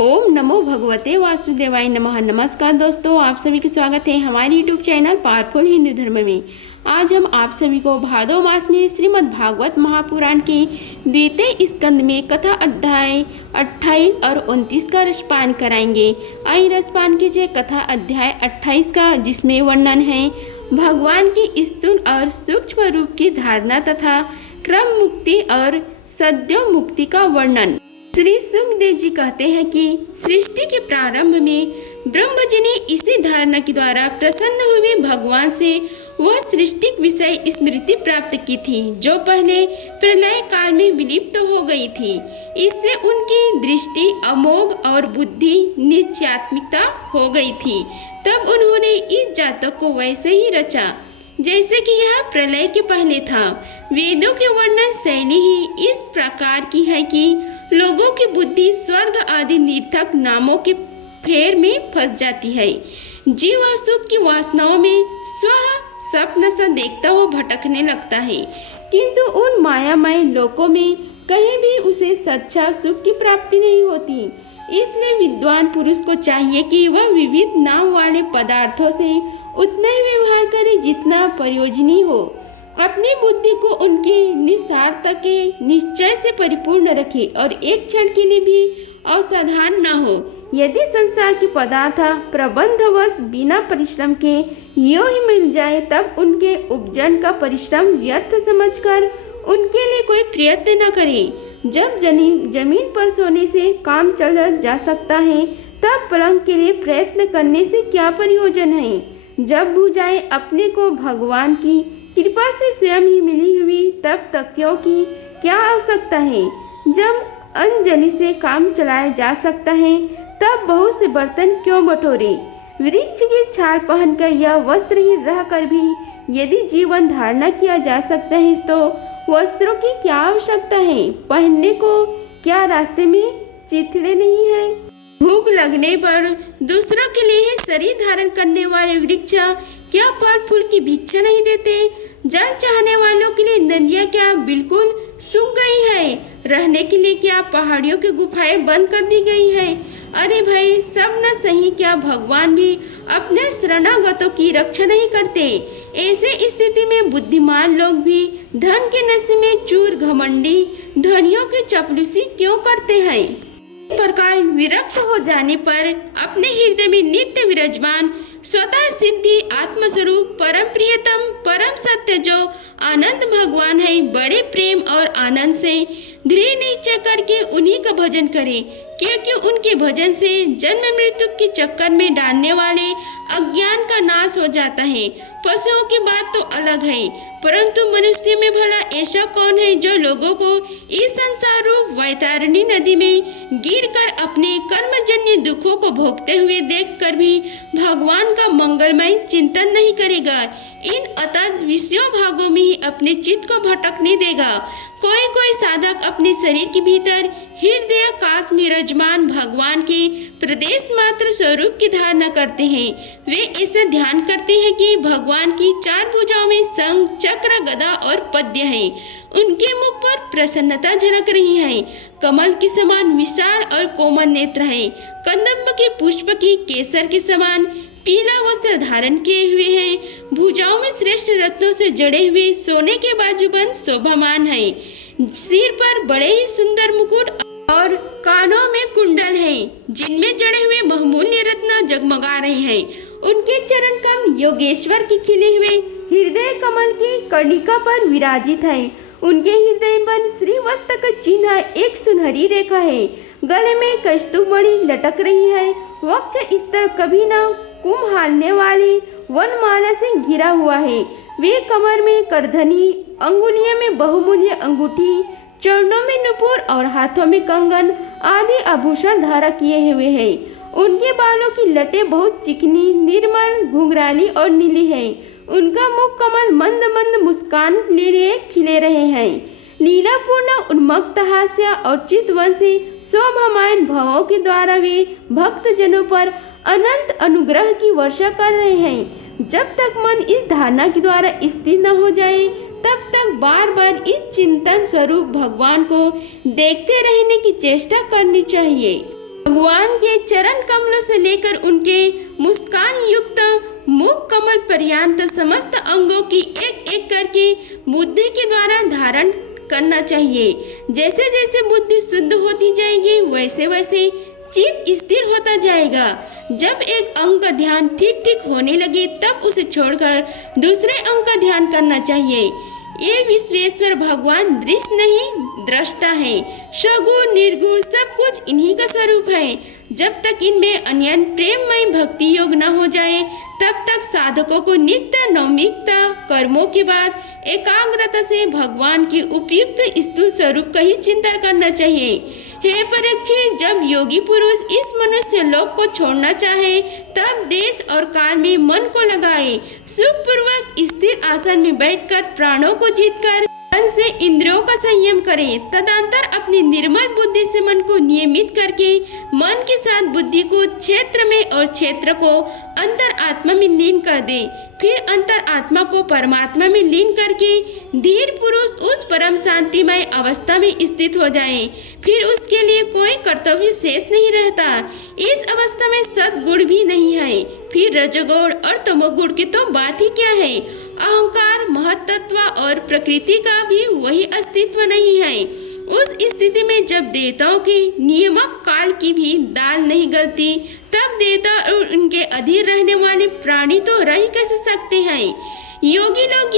ओम नमो भगवते वासुदेवाय नमः। नमस्कार दोस्तों, आप सभी का स्वागत है हमारे यूट्यूब चैनल पावरफुल हिंदू धर्म में। आज हम आप सभी को भादो मास में श्रीमद् भागवत महापुराण के द्वितीय स्कंद में कथा अध्याय 28 और 29 का रसपान कराएंगे। आइए रसपान कीजिए कथा अध्याय 28 का, जिसमें वर्णन है भगवान की स्थूल और सूक्ष्म रूप की धारणा तथा क्रम मुक्ति और सद्यो मुक्ति का वर्णन। श्री सुखदेव जी कहते हैं कि सृष्टि के प्रारंभ में ब्रह्म जी ने इसी धारणा के द्वारा प्रसन्न हुए भगवान से वह सृष्टि विषय स्मृति प्राप्त की थी, जो पहले प्रलय काल में विलुप्त हो गई थी। इससे उनकी दृष्टि अमोघ और बुद्धि निश्चयात्मिकता हो गई थी। तब उन्होंने इस जातक को वैसे ही रचा जैसे कि यह प्रलय के पहले था। वेदों की वर्णन शैली ही इस प्रकार की है कि लोगों की बुद्धि स्वर्ग आदि निर्थक नामों के फेर में फंस जाती है। जीव सुख की वासनाओं में स्व सपन सा देखता हुआ भटकने लगता है, किंतु उन मायामय लोकों में कहीं भी उसे सच्चा सुख की प्राप्ति नहीं होती। इसलिए विद्वान पुरुष को चाहिए कि वह विविध नाम वाले पदार्थों से उतना ही व्यवहार करे जितना प्रयोजनीय हो। अपनी बुद्धि को उनकी निस्वार्थ के निश्चय से परिपूर्ण रखे और एक क्षण के लिए भी असाधारण न हो। यदि संसार के पदार्थ प्रबंधवश बिना परिश्रम के यूं ही मिल जाए, तब उनके उपजन का परिश्रम व्यर्थ समझकर उनके लिए कोई प्रयत्न न करे। जब जमीन पर सोने से काम चला जा सकता है, तब पलंग के लिए प्रयत्न करने से क्या प्रयोजन है। जब भुजाएं अपने को भगवान की कृपा से स्वयं ही मिली हुई, तब तकियों की क्या आवश्यकता है। जब अंजलि से काम चलाया जा सकता है, तब बहुत से बर्तन क्यों बटोरे। वृक्ष की छाल पहनकर या वस्त्र ही रहकर भी यदि जीवन धारणा किया जा सकता है, तो वस्त्रों की क्या आवश्यकता है। पहनने को क्या रास्ते में चिथड़े नहीं है। भूख लगने पर दूसरों के लिए शरीर धारण करने वाले वृक्ष क्या फल फूल की भिक्षा नहीं देते। जल चाहने वालों के लिए नदियाँ क्या बिल्कुल सूख गई है। रहने के लिए क्या पहाड़ियों की गुफाएं बंद कर दी गई है। अरे भाई, सब न सही क्या भगवान भी अपने शरणागतों की रक्षा नहीं करते। ऐसे स्थिति में बुद्धिमान लोग भी धन के नशे में चूर घमंडी धनियों की चपलूसी क्यों करते हैं। इस प्रकार विरक्त हो जाने पर अपने हृदय में नित्य विराजमान स्वतः सिद्धि आत्मस्वरूप परम प्रियतम परम सत्य जो आनंद भगवान है, बड़े प्रेम और आनंद से दृढ़ निश्चय करके उन्हीं का भजन करें, क्योंकि उनके भजन से जन्म मृत्यु के चक्कर में डालने वाले अज्ञान का नाश हो जाता है। पशुओं की बात तो अलग है, परंतु मनुष्य में भला ऐसा कौन है जो लोगों को इस संसार रूप वैतरणी नदी में गिरकर अपने कर्मजन्य दुखों को भोगते हुए देखकर भी भगवान का मंगलमय चिंतन नहीं करेगा। इन अतः विषयों भागों में ही अपने चित्त को भटकने देगा। कोई कोई साधक अपने शरीर के भीतर हृदय काश में विराजमान भगवान के प्रदेश मात्र स्वरूप की धारणा करते हैं। वे ऐसा ध्यान करते हैं कि भगवान की चार भुजाओं में शंख चक्र गदा और पद्य है। उनके मुख पर प्रसन्नता झलक रही है। कमल के समान विशाल और कोमल नेत्र है। कंदम्ब के पुष्प की केसर के समान पीला वस्त्र धारण किए हुए हैं। भुजाओं में श्रेष्ठ रत्नों से जड़े हुए सोने के बाजूबंद शोभामान है। सिर पर बड़े ही सुंदर मुकुट और कानों में कुंडल हैं, जिनमें जड़े हुए बहुमूल्य रत्न जगमगा रहे हैं। उनके चरण कमल योगेश्वर के खिले हुए हृदय कमल की कर्णिका पर विराजित है। उनके हृदय पर श्रीवत्स का चिन्ह एक सुनहरी रेखा है। गले में कस्तूरमणि लटक रही है। वक्ष स्तर कभी न कुम्हालने वाली वनमाला से घिरा हुआ है। वे कमर में करधनी, अंगुलियों में बहुमूल्य अंगूठी, चरणों में नुपुर और हाथों में कंगन आदि आभूषण धारण किए हुए हैं। उनके बालों की लटें बहुत चिकनी, निर्मल, घुंघराली और नीली हैं। उनका मुख कमल मंद मंद मुस्कान लिए खिले रहे हैं। लीलापूर्ण उन्मत्त हास्य और चितवंशी शोभायमान भावों के द्वारा वे भक्त जनों पर अनंत अनुग्रह की वर्षा कर रहे हैं। जब तक मन इस धारणा के द्वारा स्थिर न हो जाए, तब तक बार बार इस चिंतन स्वरूप भगवान को देखते रहने की चेष्टा करनी चाहिए। भगवान के चरण कमलों से लेकर उनके मुस्कान युक्त मुख कमल पर्यंत समस्त अंगों की एक एक करके बुद्धि के द्वारा धारण करना चाहिए। जैसे जैसे बुद्धि शुद्ध होती जाएगी वैसे वैसे चित्त स्थिर होता जाएगा। जब एक अंग का ध्यान ठीक ठीक होने लगे तब उसे छोड़कर दूसरे अंग का ध्यान करना चाहिए। ये विश्वेश्वर भगवान दृश्य नहीं दृष्टा है। सगुण निर्गुण सब कुछ इन्हीं का स्वरूप है। जब तक इनमें अन्यन प्रेममय भक्ति योग न हो जाए तब तक साधकों को नित्य नौमिक कर्मों के बाद एकाग्रता से भगवान के उपयुक्त स्थूल स्वरूप का ही चिंतन करना चाहिए। हे परीक्षित, जब योगी पुरुष इस मनुष्य लोक को छोड़ना चाहे तब देश और काल में मन को लगाए। सुखपूर्वक स्थिर आसन में बैठकर प्राणों को जीतकर मन से इंद्रियों का संयम करें। तदंतर अपनी निर्मल बुद्धि से मन को नियमित करके मन के साथ बुद्धि को क्षेत्र में और क्षेत्र को अंतर आत्मा में लीन कर दे। फिर अंतर आत्मा को परमात्मा में लीन करके धीर पुरुष उस परम शांतिमय अवस्था में स्थित हो जाए। फिर उसके लिए कोई कर्तव्य शेष नहीं रहता। इस अवस्था में सद्गुण भी नहीं है। फिर रजोगुण और तमोगुण की तो बात ही क्या है। अहंकार, महत्त्व और प्रकृति का भी वही अस्तित्व नहीं है। उस स्थिति में जब देवताओं की नियामक काल की भी दाल नहीं गलती तब देवता और उनके अधीन रहने वाले प्राणी तो रह कैसे सकते हैं। योगी लोग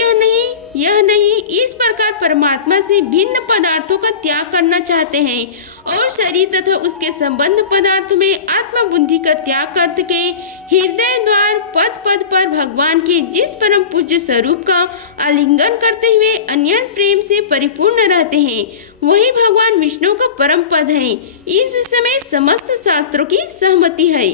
यह नहीं इस प्रकार परमात्मा से भिन्न पदार्थों का त्याग करना चाहते हैं और शरीर तथा उसके संबंध पदार्थ में आत्मा बुद्धि का त्याग करके हृदय द्वार पद पद पर भगवान के जिस परम पूज्य स्वरूप का आलिंगन करते हुए अन्यन प्रेम से परिपूर्ण रहते हैं वही भगवान विष्णु का परम पद है। इस विषय में समस्त शास्त्रों की सहमति है।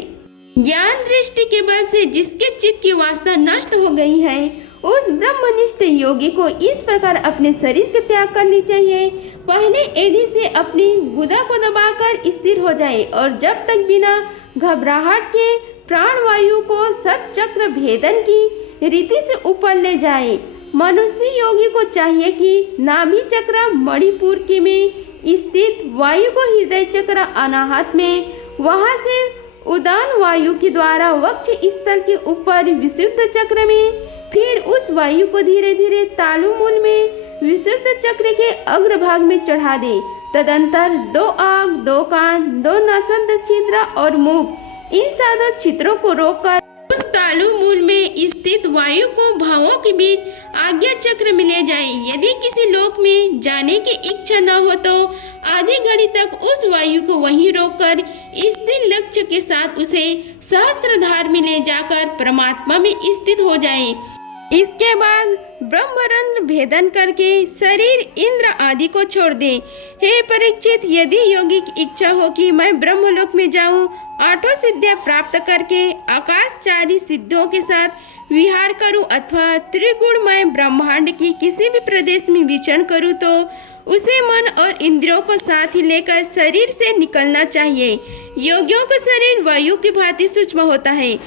ज्ञान दृष्टि के बल से जिसके चित्त की वासना नष्ट हो गई है उस ब्रह्मनिष्ठ योगी को इस प्रकार अपने शरीर के त्याग करनी चाहिए। पहले एड़ी से अपनी गुदा को दबाकर स्थिर हो जाए और जब तक बिना घबराहट के प्राण वायु को सत चक्र भेदन की रीति से ऊपर ले जाए। मनुष्य योगी को चाहिए कि नाभि चक्र मणिपुर के में स्थित वायु को हृदय चक्र अनाहत में, वहां से उदान वायु के द्वारा वक्ष स्थल के ऊपर विशुद्ध चक्र में, फिर उस वायु को धीरे धीरे तालु मूल में विशुद्ध चक्र के अग्रभाग में चढ़ा दे। तदंतर 2 आँख, 2 कान, 2 नासद छिद्र और मुख, इन साधो छिद्रों को रोककर उस तालु मूल में स्थित वायु को भावों के बीच आज्ञा चक्र में ले जाए। यदि किसी लोक में जाने की इच्छा न हो तो आधी घड़ी तक उस वायु को वहीं रोककर स्थिर लक्ष्य के साथ उसे सहस्त्रधार में ले जाकर परमात्मा में स्थित हो जाए। इसके बाद ब्रह्मरंध्र भेदन करके शरीर इंद्र आदि को छोड़ दे। हे परीक्षित, यदि योगी की इच्छा हो कि मैं ब्रह्मलोक में जाऊं, 8 सिद्धियां प्राप्त करके आकाशचारी सिद्धों के साथ विहार करूं अथवा त्रिगुणमय ब्रह्मांड की किसी भी प्रदेश में विचरण करूं तो उसे मन और इंद्रियों को साथ ही लेकर शरीर से निकलना चाहिए। योगियों का शरीर वायु की भांति सूक्ष्म होता है।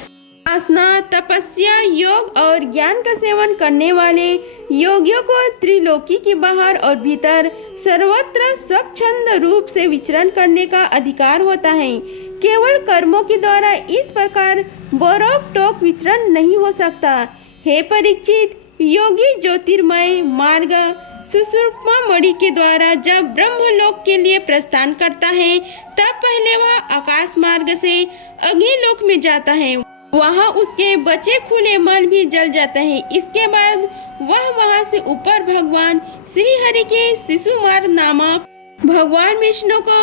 आसना, तपस्या, योग और ज्ञान का सेवन करने वाले योगियों को त्रिलोकी के बाहर और भीतर सर्वत्र स्वच्छंद रूप से विचरण करने का अधिकार होता है। केवल कर्मों के द्वारा इस प्रकार रोक टोक विचरण नहीं हो सकता। हे परीक्षित, योगी ज्योतिर्मय मार्ग सुषुप्ना मणि के द्वारा जब ब्रह्मलोक के लिए प्रस्थान करता है तब पहले वह आकाश मार्ग से अग्निलोक में जाता है। वहाँ उसके बचे खुले मल भी जल जाता है। इसके बाद वह वहाँ से ऊपर भगवान श्री हरि के शिशुमार्ग नामक भगवान विष्णु को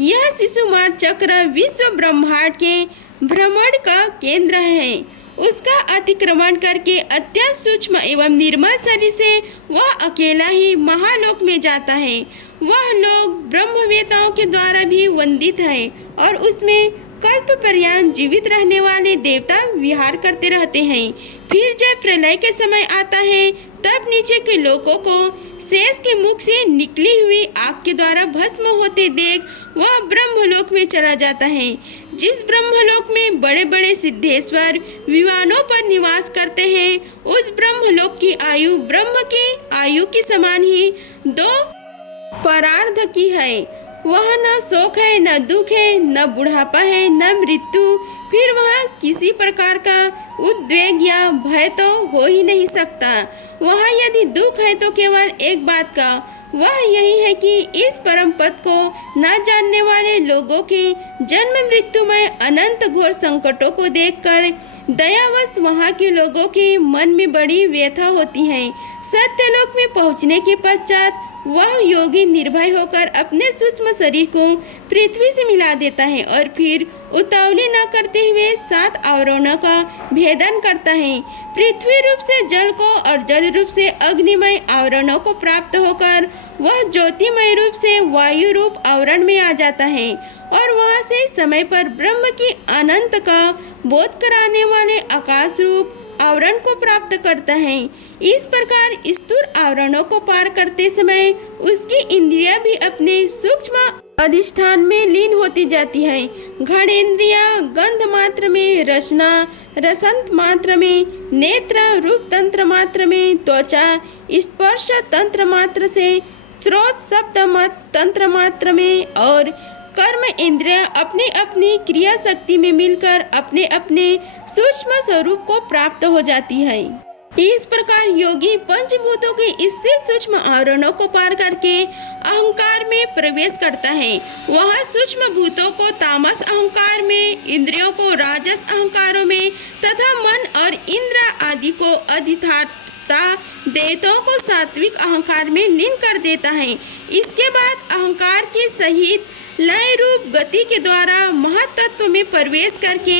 यह शिशुमार्ग चक्र विश्व ब्रह्मांड के भ्रमण का केंद्र है, उसका अतिक्रमण करके अत्यंत सूक्ष्म एवं निर्मल शरीर से वह अकेला ही महालोक में जाता है। वह लोक ब्रह्मवेताओं के द्वारा भी वंदित है और उसमें कल्प पर्यंत जीवित रहने वाले देवता विहार करते रहते हैं। फिर जब प्रलय के समय आता है तब नीचे के लोगों को शेष के मुख से निकली हुई आग के द्वारा भस्म होते देख वह ब्रह्मलोक में चला जाता है। जिस ब्रह्मलोक में बड़े बड़े सिद्धेश्वर विमानों पर निवास करते हैं उस ब्रह्मलोक की आयु ब्रह्म की आयु के समान ही 2 परार्ध की है। वहाँ न शोक है, न दुख है, न बुढ़ापा है, न मृत्यु। फिर वहाँ किसी प्रकार का उद्वेग या भय तो हो ही नहीं सकता। वहाँ यदि दुख है तो केवल एक बात का, वह यही है कि इस परम पद को न जानने वाले लोगों के जन्म मृत्यु में अनंत घोर संकटों को देखकर दयावश वहाँ के लोगों के मन में बड़ी व्यथा होती है। सत्यलोक में पहुँचने के पश्चात वह योगी निर्भय होकर अपने सूक्ष्म शरीर को पृथ्वी से मिला देता है और फिर उतावली न करते हुए 7 आवरणों का भेदन करता है। पृथ्वी रूप से जल को और जल रूप से अग्निमय आवरणों को प्राप्त होकर वह ज्योतिमय रूप से वायु रूप आवरण में आ जाता है और वहाँ से समय पर ब्रह्म की अनंत का बोध कराने वाले आकाश रूप आवरण को प्राप्त करता है। इस प्रकार स्थूल आवरणों को पार करते समय उसकी इंद्रियां भी अपने सूक्ष्म अधिष्ठान में लीन होती जाती है। घड़ेन्द्रियां गंध मात्र में, रसना रसंत मात्र में, नेत्र रूप तंत्र मात्र में, त्वचा स्पर्श तंत्र मात्र से, स्रोत शब्द तंत्र मात्र में और कर्म इंद्रियां अपनी अपनी क्रिया शक्ति में मिलकर अपने अपने सूक्ष्म स्वरूप को प्राप्त हो जाती है। इस प्रकार योगी पंचभूतों के स्थिर सूक्ष्म आवरणों को पार करके अहंकार में प्रवेश करता है। वह सूक्ष्म भूतों को तामस अहंकार में, इंद्रियों को राजस अहंकारों में तथा मन और इंद्र आदि को अधिष्ठाता देवताओं को सात्विक अहंकार में लीन कर देता है। इसके बाद अहंकार के सहित लय रूप गति के द्वारा महातत्व में प्रवेश करके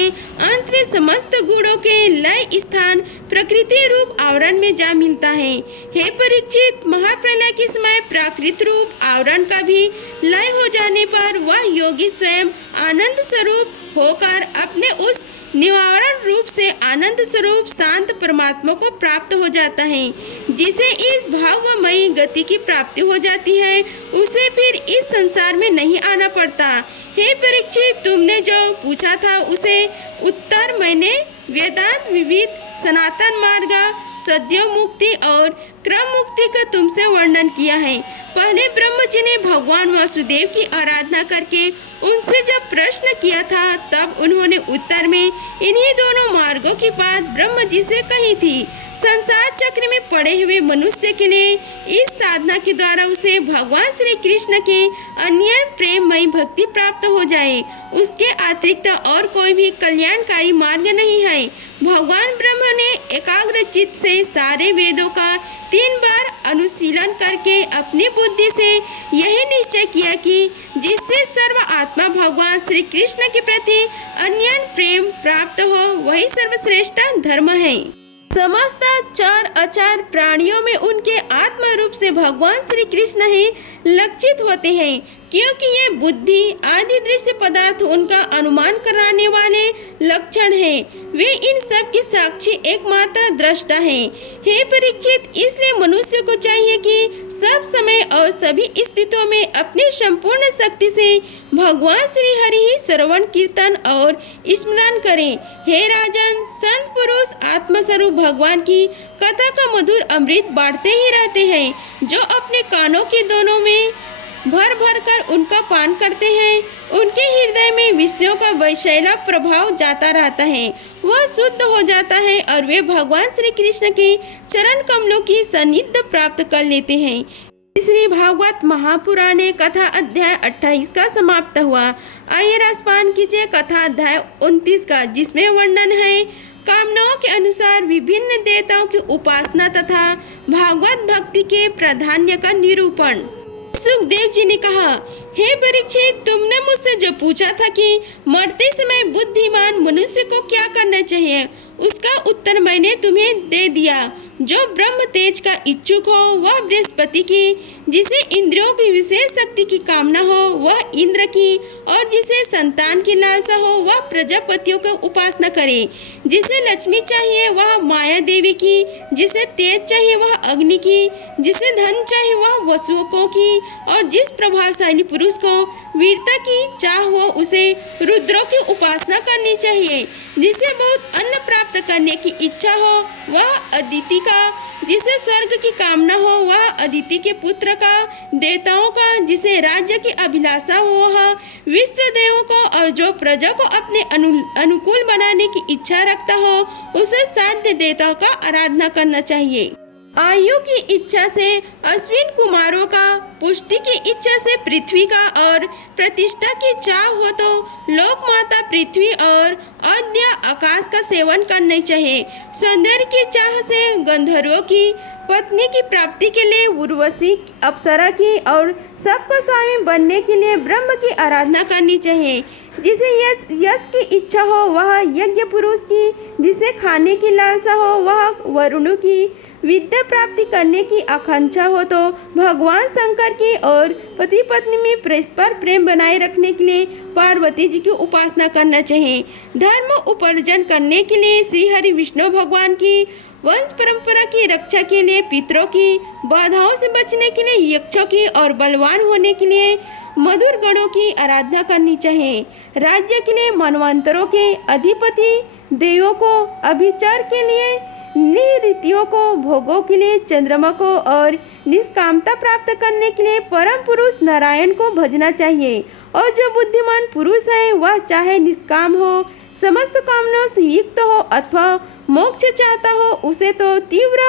अंत में समस्त गुणों के लय स्थान प्रकृति रूप आवरण में जा मिलता है। हे परीक्षित, महाप्रलय के समय प्राकृत रूप आवरण का भी लय हो जाने पर वह योगी स्वयं आनंद स्वरूप होकर अपने उस निवारण रूप से आनंद स्वरूप शांत परमात्मा को प्राप्त हो जाता है। जिसे इस भावमयी गति की प्राप्ति हो जाती है उसे फिर इस संसार में नहीं आना पड़ता। हे परीक्षित, तुमने जो पूछा था उसे उत्तर मैंने वेदांत विविध सनातन मार्ग, सद्यो मुक्ति और क्रम मुक्ति का तुमसे वर्णन किया है। पहले ब्रह्म जी ने भगवान वासुदेव की आराधना करके उनसे जब प्रश्न किया था तब उन्होंने उत्तर में इन्हीं दोनों मार्गों की बात ब्रह्म जी से कही थी। संसार चक्र में पड़े हुए मनुष्य के लिए इस साधना के द्वारा उसे भगवान श्री कृष्ण के अन्य प्रेममयी भक्ति प्राप्त हो जाए, उसके अतिरिक्त और कोई भी कल्याणकारी मार्ग नहीं है। भगवान ब्रह्म ने एकाग्र चित्त से सारे वेदों का 3 बार अनुशीलन करके अपनी बुद्धि से यही निश्चय किया कि जिससे सर्व आत्मा भगवान श्री कृष्ण के प्रति अन्य प्रेम प्राप्त हो वही सर्वश्रेष्ठ धर्म है। समस्त चर अचर प्राणियों में उनके आत्म रूप से भगवान श्री कृष्ण ही लक्षित होते हैं, क्योंकि ये बुद्धि आदि दृश्य पदार्थ उनका अनुमान कराने वाले लक्षण हैं। वे इन सब की साक्षी एकमात्र दृष्टा हैं। हे परीक्षित, इसलिए मनुष्य को चाहिए कि सब समय और सभी स्थितियों में अपनी संपूर्ण शक्ति से भगवान श्री हरि ही श्रवण कीर्तन और स्मरण करें। हे राजन, संत पुरुष आत्मस्वरूप भगवान की कथा का मधुर अमृत बांटते ही रहते हैं। जो अपने कानों के दोनों में भर भर कर उनका पान करते हैं, उनके हृदय में विषयों का वैशैला प्रभाव जाता रहता है, वह शुद्ध हो जाता है और वे भगवान श्री कृष्ण के चरण कमलों की सानिध्य प्राप्त कर लेते हैं। श्री भागवत महापुराण कथा अध्याय 28 का समाप्त हुआ। आइए रसपान कीजिए कथा अध्याय 29 का, जिसमें वर्णन है कामनाओं के अनुसार विभिन्न देवताओं की उपासना तथा भागवत भक्ति के प्राधान्य का निरूपण। सुखदेव जी ने कहा, हे परीक्षित, तुमने मुझसे जो पूछा था कि मरते समय बुद्धिमान मनुष्य को क्या करना चाहिए, उसका उत्तर मैंने तुम्हें दे दिया। जो ब्रह्म तेज का इच्छुक हो वह बृहस्पति की, जिसे इंद्रियों की विशेष शक्ति की कामना हो वह इंद्र की, और जिसे संतान की लालसा हो वह प्रजापतियों की उपासना करे। जिसे लक्ष्मी चाहिए वह माया देवी की, जिसे तेज चाहिए वह अग्नि की, जिसे धन चाहिए वह वसुओं की, और जिस प्रभावशाली पुरुष को वीरता की चाह हो उसे रुद्रों की उपासना करनी चाहिए। जिसे बहुत अन्न प्राप्त करने की इच्छा हो वह अदिति का, जिसे स्वर्ग की कामना हो वह अदिति के पुत्र का, देवताओं का जिसे राज्य की अभिलाषा हो वह विश्व देवों को, और जो प्रजा को अपने अनुकूल बनाने की इच्छा रखता हो उसे साध्य देवताओं का आराधना करना चाहिए। आयु की इच्छा से अश्विन कुमारों का, पुष्टि की इच्छा से पृथ्वी का, और प्रतिष्ठा की चाह हो तो लोक माता पृथ्वी और आद्य आकाश का सेवन करना चाहिए। सौंदर्य की चाह से गंधर्वों की, पत्नी की प्राप्ति के लिए उर्वशी अप्सरा की, और सबका स्वामी बनने के लिए ब्रह्म की आराधना करनी चाहिए। जिसे यश की इच्छा हो वह यज्ञ पुरुष की, जिसे खाने की लालसा हो वह वरुण की, विद्या प्राप्ति करने की आकांक्षा हो तो भगवान शंकर की, और पति पत्नी में परस्पर प्रेम बनाए रखने के लिए पार्वती जी की उपासना करना चाहिए। धर्म उपार्जन करने के लिए श्री हरि विष्णु भगवान की, वंश परंपरा की रक्षा के लिए पितरों की, बाधाओं से बचने के लिए यक्षों की, और बलवान होने के लिए मधुर गणों की आराधना करनी चाहिए। राज्य के लिए मनवंतरों के अधिपति देवों को, अभिचार के लिए निरीतियों को, भोगों के लिए चंद्रमा को, और निष्कामता प्राप्त करने के लिए परम पुरुष नारायण को भजना चाहिए। और जो बुद्धिमान पुरुष है वह चाहे निष्काम हो, समस्त कामनाओं से युक्त हो अथवा मोक्ष चाहता हो, उसे तो तीव्र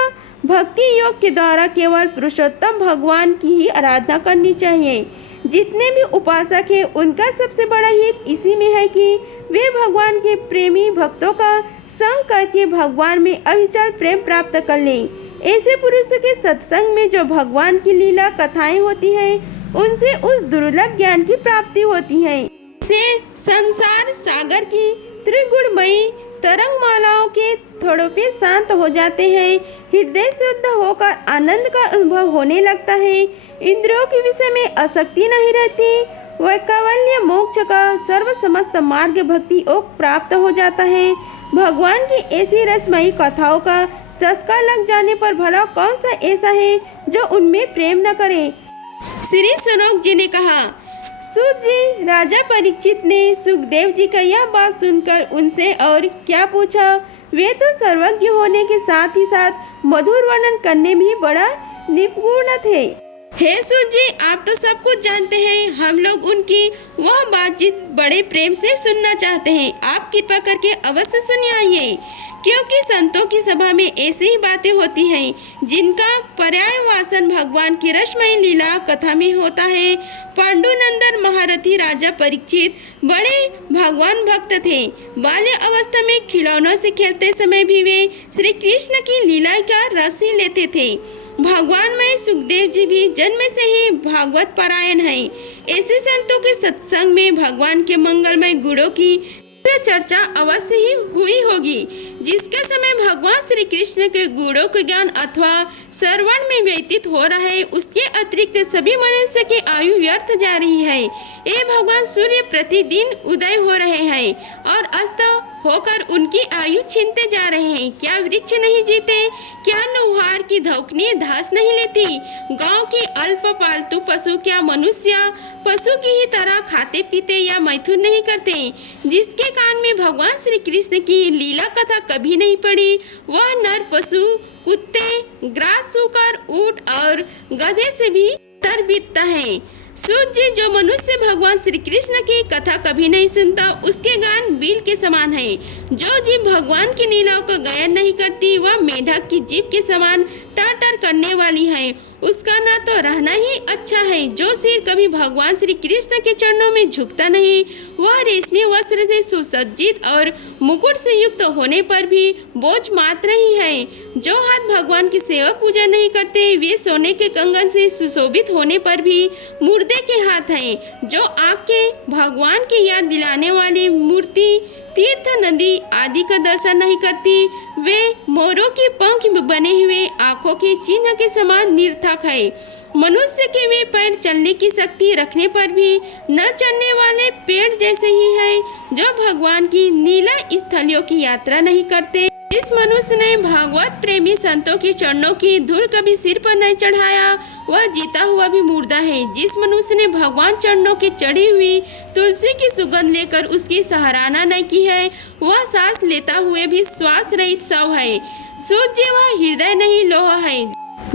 भक्ति योग के द्वारा केवल पुरुषोत्तम भगवान की ही आराधना करनी चाहिए। जितने भी उपासक हैं उनका सबसे बड़ा हित इसी में है कि वे भगवान के प्रेमी भक्तों का संग करके भगवान में अविचल प्रेम प्राप्त कर लें। ऐसे पुरुषों के सत्संग में जो भगवान की लीला कथाएं होती हैं उनसे उस दुर्लभ ज्ञान की प्राप्ति होती है। से संसार सागर की त्रिगुणमयी तरंग मालाओं के थोड़ों पे शांत हो जाते हैं। हृदय शुद्ध होकर आनंद का अनुभव होने लगता है। इंद्रियों के विषय में आसक्ति नहीं रहती। वह कैवल्य मोक्ष का सर्व समस्त मार्ग भक्ति योग प्राप्त हो जाता है। भगवान की ऐसी रसमयी कथाओं का चस्का लग जाने पर भला कौन सा ऐसा है जो उनमें प्रेम न करे। श्री सनोक जी ने कहा, सूत जी, राजा परीक्षित ने सुखदेव जी का यह बात सुनकर उनसे और क्या पूछा। वे तो सर्वज्ञ होने के साथ ही साथ मधुर वर्णन करने में भी बड़ा निपुण थे। हे सूत जी, आप तो सब कुछ जानते हैं। हम लोग उनकी वह बातचीत बड़े प्रेम से सुनना चाहते हैं। आप कृपा करके अवश्य सुनिए, क्योंकि संतों की सभा में ऐसी ही बातें होती हैं जिनका पर्यायवासन भगवान की रसमयी लीला कथा में होता है। पांडुनंदन महारथी राजा परीक्षित बड़े भगवान भक्त थे। बाल्य अवस्था में खिलौनों से खेलते समय भी वे श्री कृष्ण की लीला का रस ही लेते थे। भगवान में सुखदेव जी भी जन्म से ही भागवत पारायण हैं। ऐसे संतों के सत्संग में भगवान के मंगलमय गुणों की चर्चा अवश्य ही हुई होगी। जिसका समय भगवान श्री कृष्ण के गुणों के ज्ञान अथवा श्रवण में व्यतीत हो रहा है, उसके अतिरिक्त सभी मनुष्य की आयु व्यर्थ जा रही है। ये भगवान सूर्य प्रतिदिन उदय हो रहे हैं और अस्त होकर उनकी आयु छीनते जा रहे हैं। क्या वृक्ष नहीं जीते? क्या लुहार की धौकनी घास नहीं लेती? गांव के अल्प पालतू पशु क्या मनुष्य पशु की ही तरह खाते पीते या मैथुन नहीं करते? जिसके कान में भगवान श्री कृष्ण की लीला कथा कभी नहीं पड़ी, वह नर पशु कुत्ते, ग्रास, सूकर, ऊंट और गधे से भी तरबीता है। सूत जी, जो मनुष्य भगवान श्री कृष्ण की कथा कभी नहीं सुनता, उसके गान बील के समान है। जो जीव भगवान की लीलाओं का गायन नहीं करती, वह मेढक की जीभ के समान टाटर करने वाली है। उसका ना तो रहना ही अच्छा है। जो सिर कभी भगवान श्री कृष्ण के चरणों में झुकता नहीं, वह रेशमी वस्त्र से सुसज्जित और मुकुट से युक्त होने पर भी बोझ मात्र ही है। जो हाथ भगवान की सेवा पूजा नहीं करते, वे सोने के कंगन से सुशोभित होने पर भी मुर्दे के हाथ हैं। जो आंखें भगवान की याद दिलाने वाली मूर्ति, तीर्थ, नदी आदि का दर्शन नहीं करती, वे मोरों की पंख बने हुए आंखों के चिन्ह के समान निरर्थक है। मनुष्य के वे पैर चलने की शक्ति रखने पर भी न चलने वाले पेड़ जैसे ही है। जो भगवान की लीला स्थलियों की यात्रा नहीं करते, जिस मनुष्य ने भागवत प्रेमी संतों की चरणों की धूल कभी सिर पर नहीं चढ़ाया वह जीता हुआ भी मुर्दा है। जिस मनुष्य ने भगवान चरणों की चढ़ी हुई तुलसी की सुगंध लेकर उसकी सराहना नहीं की है वह सांस लेता हुए भी श्वास रहित शव है। सूर्य वह हृदय नहीं लोह है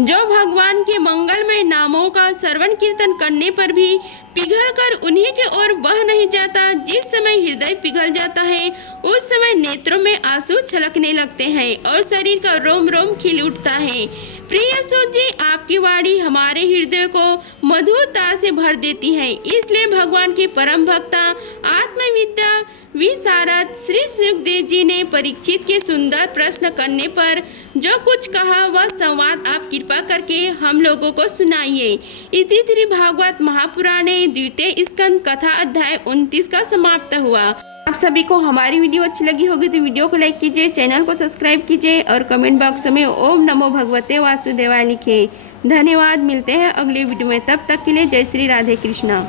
जो भगवान के मंगलमय नामों का श्रवण कीर्तन करने पर भी पिघल कर उन्हीं की ओर बह नहीं जाता। जिस समय हृदय पिघल जाता है उस समय नेत्रों में आंसू छलकने लगते हैं और शरीर का रोम रोम खिल उठता है। प्रिय सूत जी, आपकी वाणी हमारे हृदय को मधुरता से भर देती है। इसलिए भगवान के परम भक्ता आत्मविद्या विशारद श्री सुखदेव जी ने परीक्षित के सुंदर प्रश्न करने पर जो कुछ कहा वह संवाद आप कृपा करके हम लोगों को सुनाइए। इति श्री भागवत महापुराणे द्वितीय स्कंद कथा अध्याय 29 का समाप्त हुआ। आप सभी को हमारी वीडियो अच्छी लगी होगी तो वीडियो को लाइक कीजिए, चैनल को सब्सक्राइब कीजिए और कमेंट बॉक्स में ओम नमो भगवते वासुदेवाय लिखें। धन्यवाद। मिलते हैं अगले वीडियो में, तब तक के लिए जय श्री राधे कृष्णा।